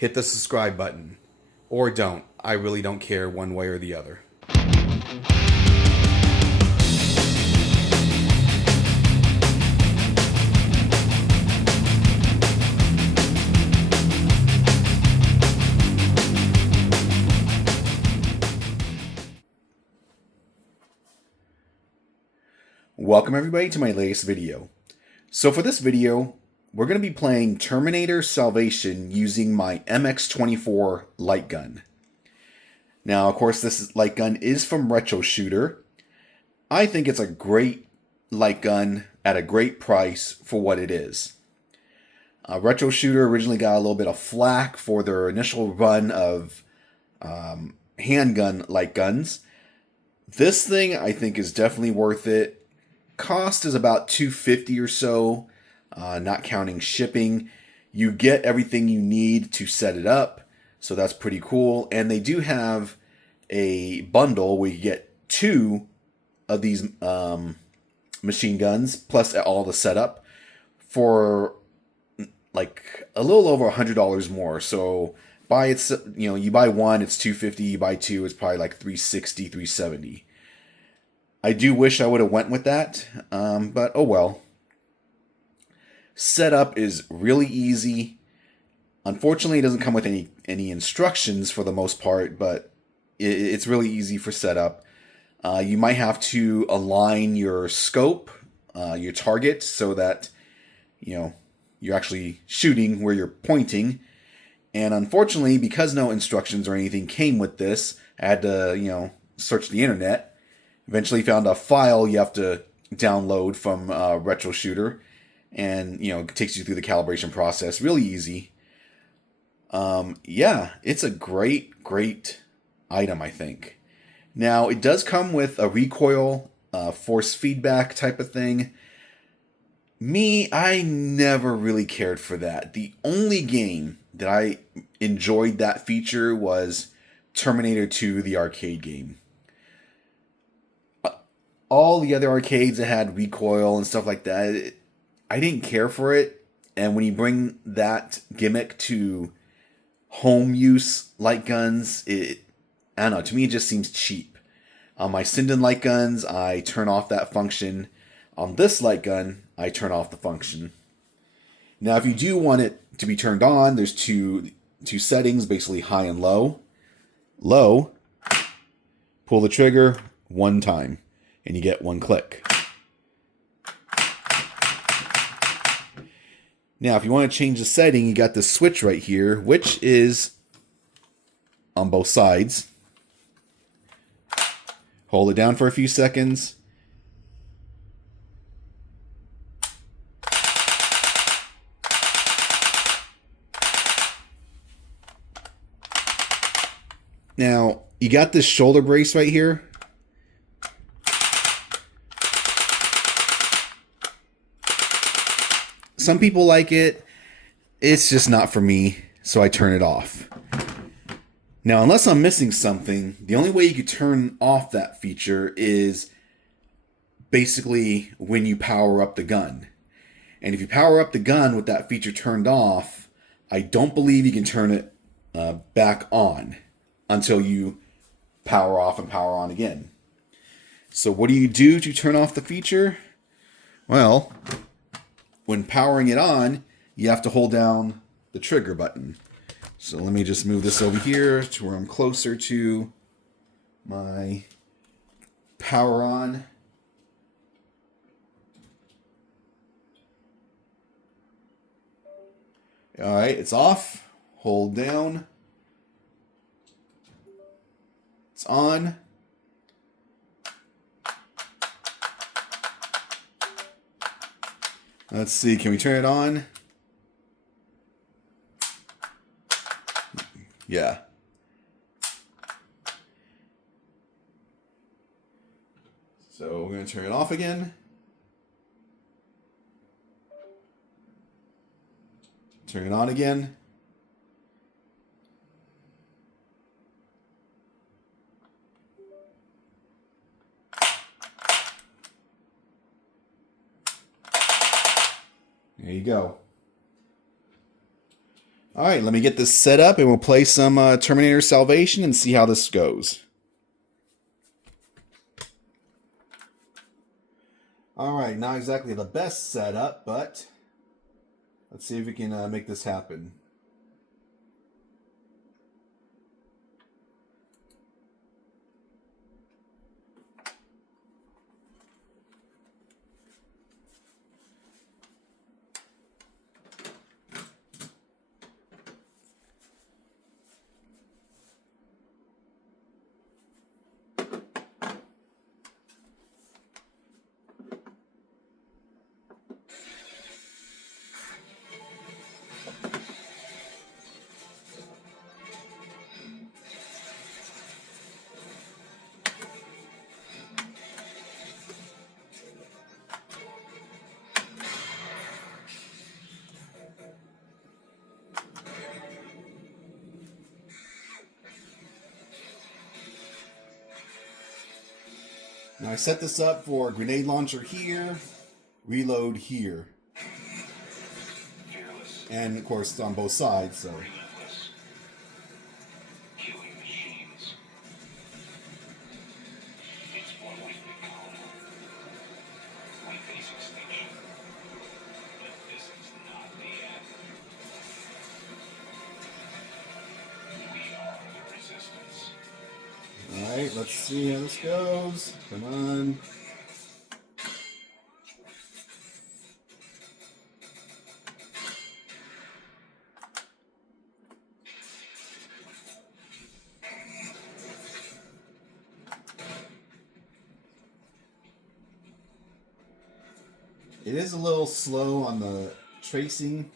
hit the subscribe button. Or don't. I really don't care one way or the other. Welcome everybody to my latest video. So for this video, we're going to be playing Terminator Salvation using my MX24 light gun. Now, of course, this light gun is from Retro Shooter. I think it's a great light gun at a great price for what it is. Retro Shooter originally got a little bit of flack for their initial run of handgun light guns. This thing I think is definitely worth it. Cost is about $250 or so, not counting shipping. You get everything you need to set it up, so that's pretty cool. And they do have a bundle where you get 2 of these machine guns plus all the setup for like a little over $100 more. So you buy one, it's $250. You buy 2, it's probably like $360, $370. I do wish I would have went with that, but oh well. Setup is really easy. Unfortunately, it doesn't come with any instructions for the most part, but it's really easy for setup. You might have to align your scope, your target, so that you're actually shooting where you're pointing. And unfortunately, because no instructions or anything came with this, I had to search the internet. Eventually found a file you have to download from Retro Shooter, and it takes you through the calibration process. Really easy. Yeah, it's a great item, I think. Now, it does come with a recoil, force feedback type of thing. I never really cared for that. The only game that I enjoyed that feature was Terminator 2, the arcade game. All the other arcades that had recoil and stuff like that, I didn't care for it. And when you bring that gimmick to home use light guns, I don't know, to me it just seems cheap. On my Sinden light guns, I turn off that function. On this light gun, I turn off the function. Now, if you do want it to be turned on, there's two settings, basically high and low. Low, pull the trigger 1 time. And you get 1 click. Now, if you want to change the setting, you got the switch right here, which is on both sides. Hold it down for a few seconds. Now, you got this shoulder brace right here. Some people like it. It's just not for me, so I turn it off. Now, unless I'm missing something, the only way you could turn off that feature is basically when you power up the gun. And if you power up the gun with that feature turned off, I don't believe you can turn it back on until you power off and power on again. So what do you do to turn off the feature? Well, when powering it on, you have to hold down the trigger button. So let me just move this over here to where I'm closer to my power on. All right, it's off. Hold down. It's on. Let's see, can we turn it on? Yeah. So we're going to turn it off again. Turn it on again. There you go. All right, let me get this set up and we'll play some Terminator Salvation and see how this goes. All right, not exactly the best setup, but let's see if we can make this happen. Now I set this up for grenade launcher here, reload here. And of course it's on both sides, so. Alright, let's see how this goes. Come on. It is a little slow on the tracing.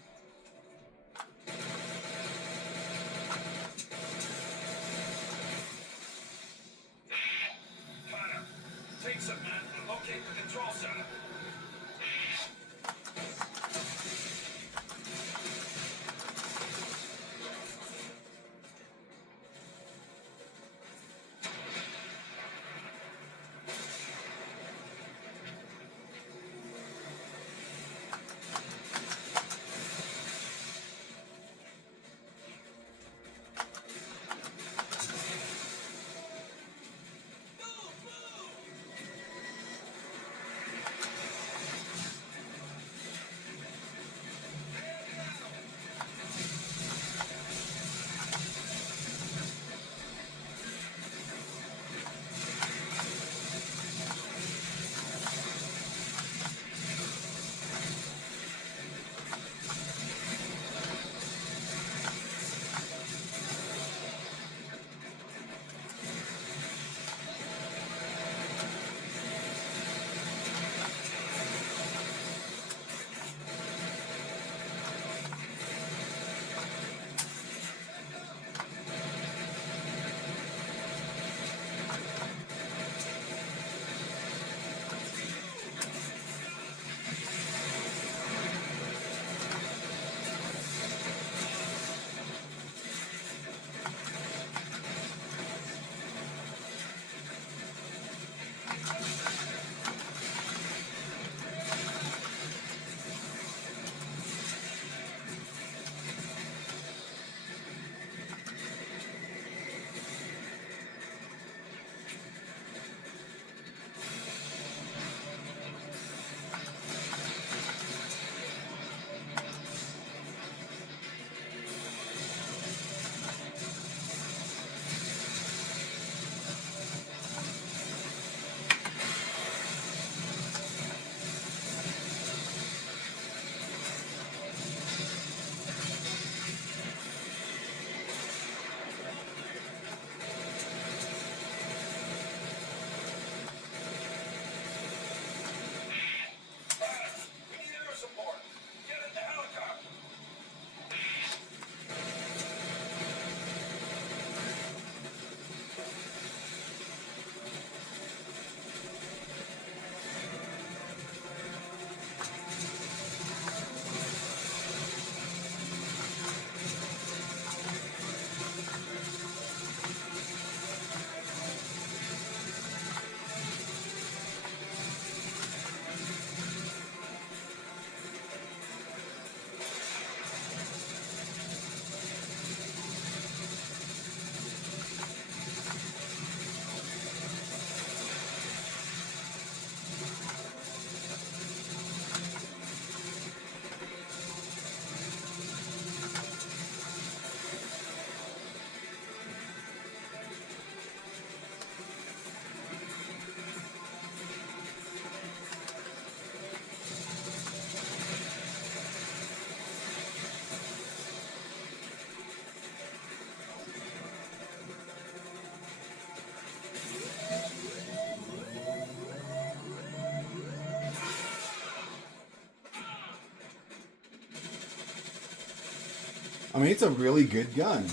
I mean, it's a really good gun.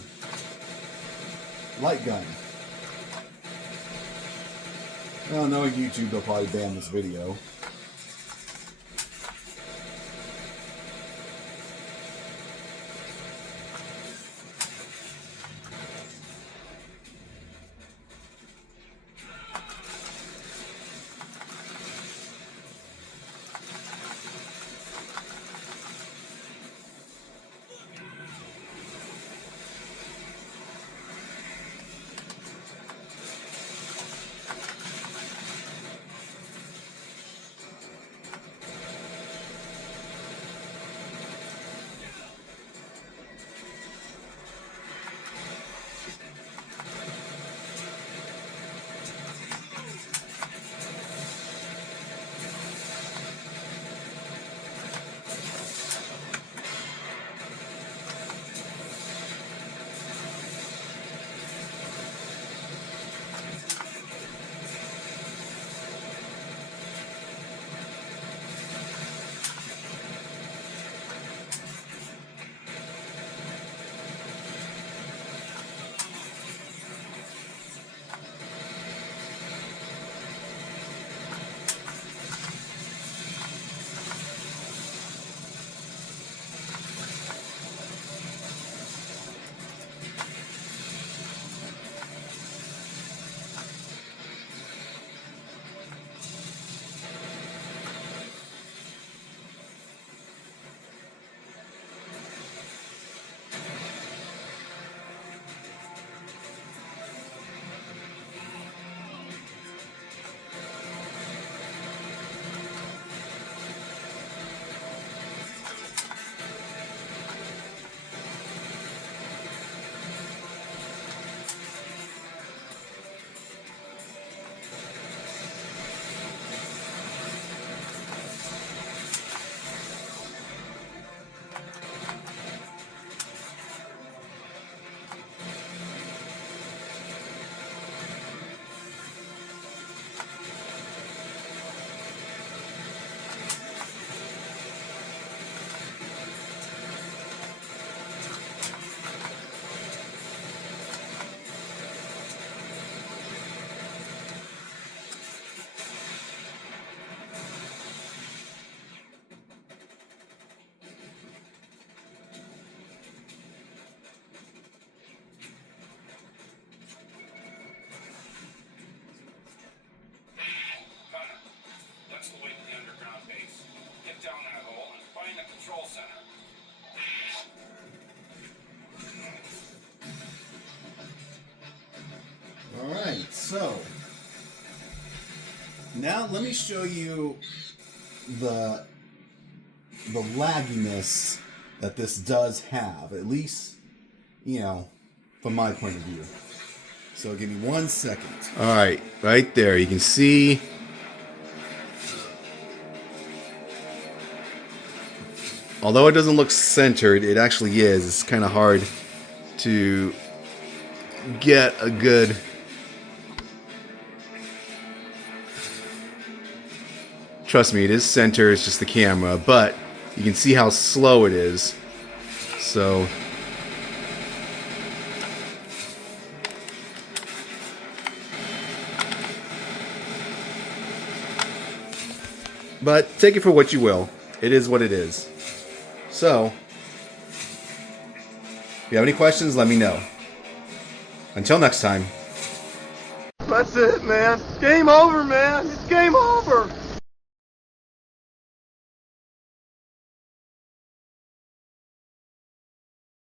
Light gun. Well, knowing YouTube, they'll probably ban this video. Alright, so now let me show you the lagginess that this does have, at least, you know, from my point of view. So give me 1 second. Alright, right there, you can see although it doesn't look centered, it actually is. It's kind of hard to get a good trust me, it is centered, it's just the camera, but you can see how slow it is. So but take it for what you will. It is what it is. So if you have any questions, let me know. Until next time. That's it, man. Game over, man. It's game over.